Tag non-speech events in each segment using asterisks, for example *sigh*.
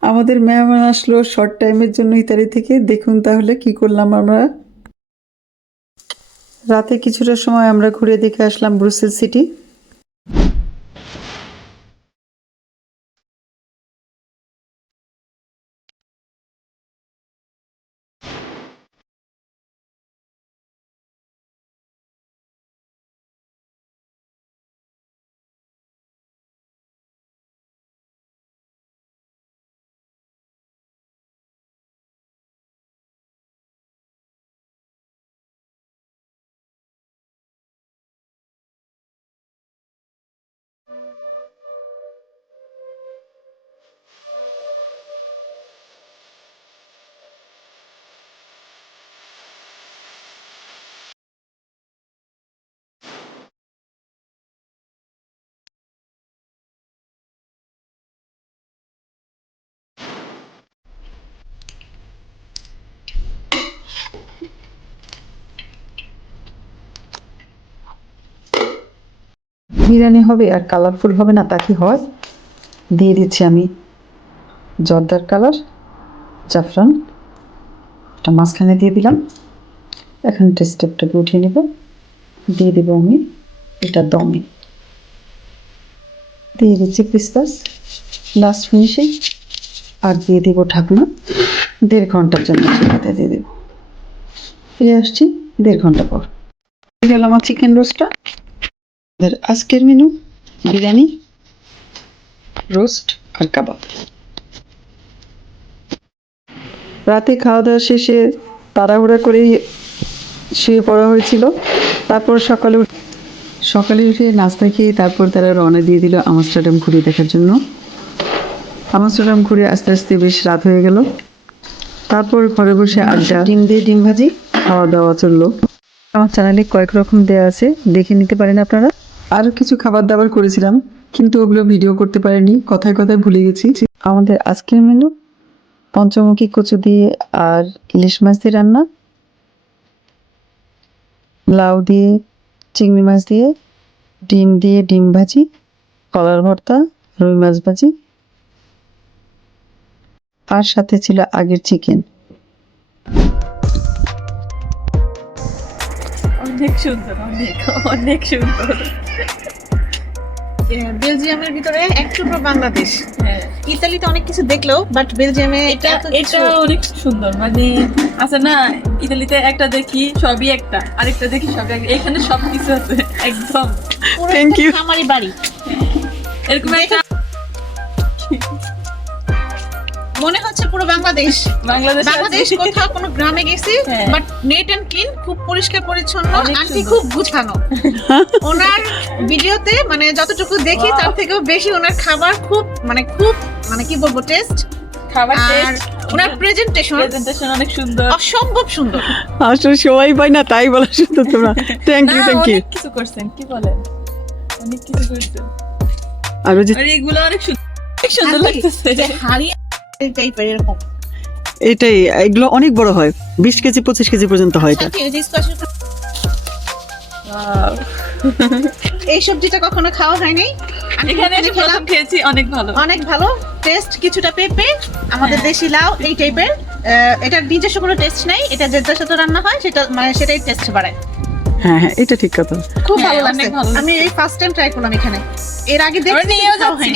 আমাদের মেহমান আসলো শর্ট টাইমের জন্য ইতালি থেকে। দেখুন তাহলে কি করলাম আমরা। রাতে কিছুটা সময় আমরা ঘুরে দেখে আসলাম ব্রুসেল সিটি বিরিয়ানি হবে আর কালারফুল হবে না, তা কি হয়? দিয়ে দিচ্ছি আমি জর্দার কালার জাফরান। এটা মাঝখানে দিয়ে দিলাম। এখন স্টেপটাকে উঠিয়ে নেব। দিয়ে দেবো আমি এটা দমে। দিয়ে দিচ্ছি পিস্তাস লাস্ট ফিনিশিং আর দিয়ে দেবো ঢাকনা। দেড় ঘণ্টার জন্য চুলাতে দিয়ে দেবো। ফিরে আসছি দেড় ঘণ্টা পর। গেল আমার চিকেন রোস্টটা আমাদের আজকের মেনু বিরিয়ানি রোস্ট আর কাবাব। রাতে খাওয়া দাওয়া শেষে তাড়াহুড়া করে শুয়ে পড়া হয়েছিল। তারপর সকালে সকালে উঠে নাস্তা খেয়ে তারপর তারা রওনা দিয়ে দিল আমস্টারডাম ঘুরে দেখার জন্য। আমস্টারডাম ঘুরে আস্তে আস্তে বেশ রাত হয়ে গেল। তারপর ঘরে বসে আড্ডা ডিম দিয়ে ডিম ভাজি। খাওয়া দাওয়া চলল। আমার চ্যানেলে কয়েক রকম দেওয়া আছে দেখে নিতে পারেন আপনারা। আরও কিছু খাবার দাবার করেছিলাম, কিন্তু ওগুলো ভিডিও করতে পারিনি, কথায় কথায় ভুলে গেছি। আমাদের আজকের মেনু পঞ্চমুখী কচু দিয়ে আর ইলিশ মাছ দিয়ে রান্না, লাউ দিয়ে, চিংড়ি মাছ দিয়ে, ডিম দিয়ে ডিম ভাজি, কলার ভর্তা, রুই মাছ ভাজি, আর সাথে ছিল আগের চিকেন অনেক সুন্দর অনেক অনেক সুন্দর। বেলজিয়ামের ভিতরে এক টুকরো বাংলাদেশ। হ্যাঁ। ইতালিতে অনেক কিছু দেখলেও বাট বেলজিয়ামে এটা এটা অনেক সুন্দর মানে আছে না ইতালিতে একটা দেখি সবই একটা আরেকটা দেখি সবই একটা এখানে সব কিছু আছে একদম। একটা you. খামারি বাড়ি। এরকম একটা মনে হচ্ছে পুরো বাংলাদেশ। বাংলাদেশ। বাংলাদেশ কোথাও কোনো গ্রামে গেছি। বাট নেট এন্ড ক্লিন খুব পরিষ্কার পরিচ্ছন্ন আন্টি খুব গুছানো। *laughs* ওনার ভিডিওতে মানে যতটুকু দেখি তার থেকেও বেশি ওনার খাবার খুব মানে খুব মানে কি বলব টেস্ট খাবার টেস্ট ওনার প্রেজেন্টেশন প্রেজেন্টেশন অনেক সুন্দর। অসম্ভব সুন্দর। আসলে সবাই পাই না তাই বলা শুধু তোমরা। থ্যাংক ইউ থ্যাংক ইউ কিছু করছেন কি বলেন? অনেক কিছু করছেন। আর ওই যে আর এগুলো অনেক সুন্দর অনেক সুন্দর লাগতেছে। যে হারিয়ে টাইপের এরকম। এটাই এগুলো অনেক বড় হয়। বিশ কেজি পঁচিশ কেজি পর্যন্ত হয় এটা। Wow. এই সবজিটা কখনো খাওয়া এখানে এসে প্রথম খেয়েছি অনেক ভালো। অনেক ভালো। টেস্ট কিছুটা পেঁপে আমাদের হ্যাঁ। দেশি লাউ এই টাইপের এটা নিজস্ব কোনো টেস্ট নাই। এটা যেটার সাথে রান্না হয় সেটা মানে সেটাই টেস্ট বাড়ায়। হ্যাঁ হ্যাঁ এটা ঠিক কথা। খুব হ্যাঁ, ভালো লাগছে। আমি এই ফার্স্ট টাইম ট্রাই করলাম এখানে। এর আগে দেখছি।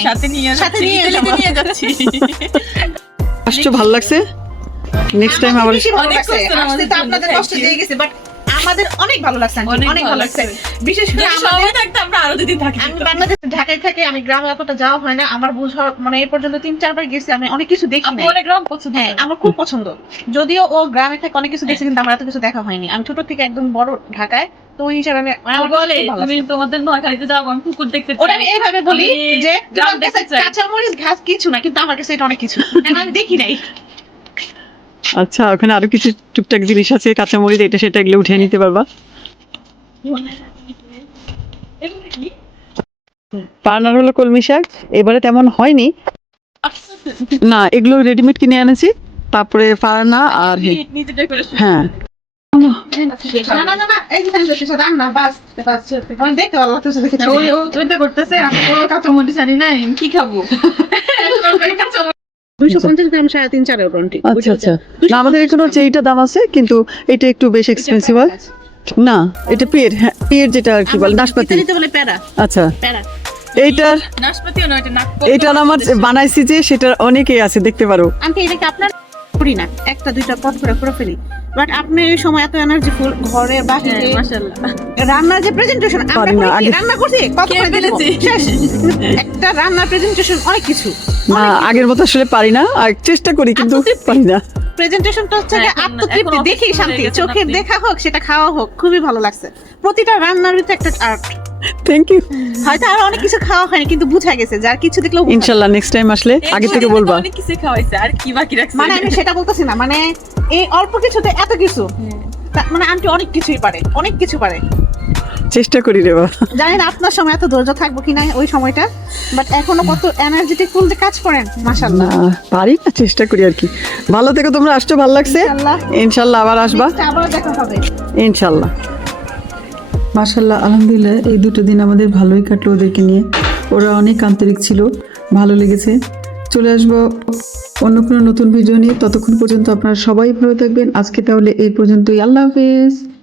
সাথে নিয়ে সাথে নিয়ে যাচ্ছি। *laughs* আসছো ভালো লাগছে? নেক্সট টাইম আবার আসতে তো আপনাদের কষ্ট দিয়ে গেছে বাট আমাদের অনেক ভালো লাগছে অনেক ভালো লাগছে। বিশেষ করে আমাদের থাকতো আমরা আরও যদি থাকি আমি বাংলাদেশে ঢাকায় থাকি আমি গ্রামে অতটা যাওয়া হয় না আমার বোঝা মানে এই পর্যন্ত তিন চারবার গেছি আমি অনেক কিছু দেখি নাই। অনেক রকম পছন্দ হ্যাঁ আমার খুব পছন্দ। যদিও ও গ্রামে থেকে অনেক কিছু দেখছে কিন্তু আমার এত কিছু দেখা হয়নি। আমি ছোট থেকে একদম বড় ঢাকায় তো ওই হিসাবে আমি বলে তুমি। তোমাদের নোয়াখালীতে যাও আমি পুকুর দেখতে চাই ওটা আমি এইভাবে বলি যে গ্রাম দেখতে চাই। কাঁচামরিচ ঘাস কিছু না কিন্তু আমার কাছে এটা অনেক কিছু *laughs* আমি দেখি নাই আচ্ছা ওখানে আরও কিছু টুকটাক জিনিস আছে কাঁচামরিচ এটা সেটা এগুলো উঠিয়ে নিতে পারবা পার্নার হলো কলমি শাক এবারে তেমন হয়নি না এগুলো রেডিমেড কিনে এনেছি তারপরে পার্না আর। হ্যাঁ কি খাব দুইশো পঞ্চাশ গ্রাম সাড়ে তিন চারের রন্টি আচ্ছা আচ্ছা না আমাদের এখানে হচ্ছে এইটা দাম আছে কিন্তু এটা একটু বেশ এক্সপেন্সিভ হয়। না এটা পের হ্যাঁ পের যেটা আর কি বলে নাশপাতি প্যারা আচ্ছা। এইটার নাশপাতিও নয় এটা নাক এইটার আমার বানাইছি যে সেটার অনেকেই আছে দেখতে পারো আপনার করি না। একটা দুইটা পট করে করে ফেলি। বাট আপনি এই সময় এত এনার্জি ফুল ঘরে বাহিরে হ্যাঁ, রান্নার যে প্রেজেন্টেশন আমরা রান্না করছি? কত করে। একটা রান্নার প্রেজেন্টেশন অনেক কিছু। না আগের মতো আসলে পারি না আর চেষ্টা করি কিন্তু আত্মতৃপ্তি। পারি না। প্রেজেন্টেশনটা হচ্ছে হ্যাঁ, আত্মতৃপ্তি হয়ে শান্তি। চোখের দেখা হোক সেটা খাওয়া হোক খুবই ভালো লাগছে। প্রতিটা রান্নার ভিতরে একটা আর্ট থ্যাংক ইউ হয়তো আর অনেক কিছু খাওয়া হয়নি কিন্তু বুঝা গেছে যার কিছু ইনশাল্লাহ নেক্সট টাইম আসলে আগে থেকে বলবা। অনেক কিছু খাওয়াইছে আর কি বাকি রাখছে? মানে আমি সেটা বলতেছি না মানে এই অল্প কিছুতে এত কিছু মানে আন্টি অনেক কিছুই পারে অনেক কিছু পারে। চেষ্টা করি রে বা জানি না আপনার সময় এত ধৈর্য থাকব কিনা ওই সময়টা বাট এখনও কত এনার্জেটিক ফুল কাজ করেন মাশাল্লাহ না পারি না চেষ্টা করি আর কি। ভালো থেকে তোমরা আসছো ভালো লাগছে। ইনশাল্লাহ। ইনশাল্লাহ আবার আসবা। আবার দেখা হবে। ইনশাল্লাহ মাশাল্লাহ আলহামদুলিল্লাহ, এই দুটো দিন আমাদের ভালোই কাটলো ওদেরকে নিয়ে। ওরা অনেক আন্তরিক ছিল, ভালো লেগেছে। চলে আসব অন্য কোনো নতুন ভিডিও নিয়ে। ততক্ষণ পর্যন্ত আপনারা সবাই ভালো থাকবেন। আজকে তাহলে এই পর্যন্তই। আল্লাহ হাফেজ।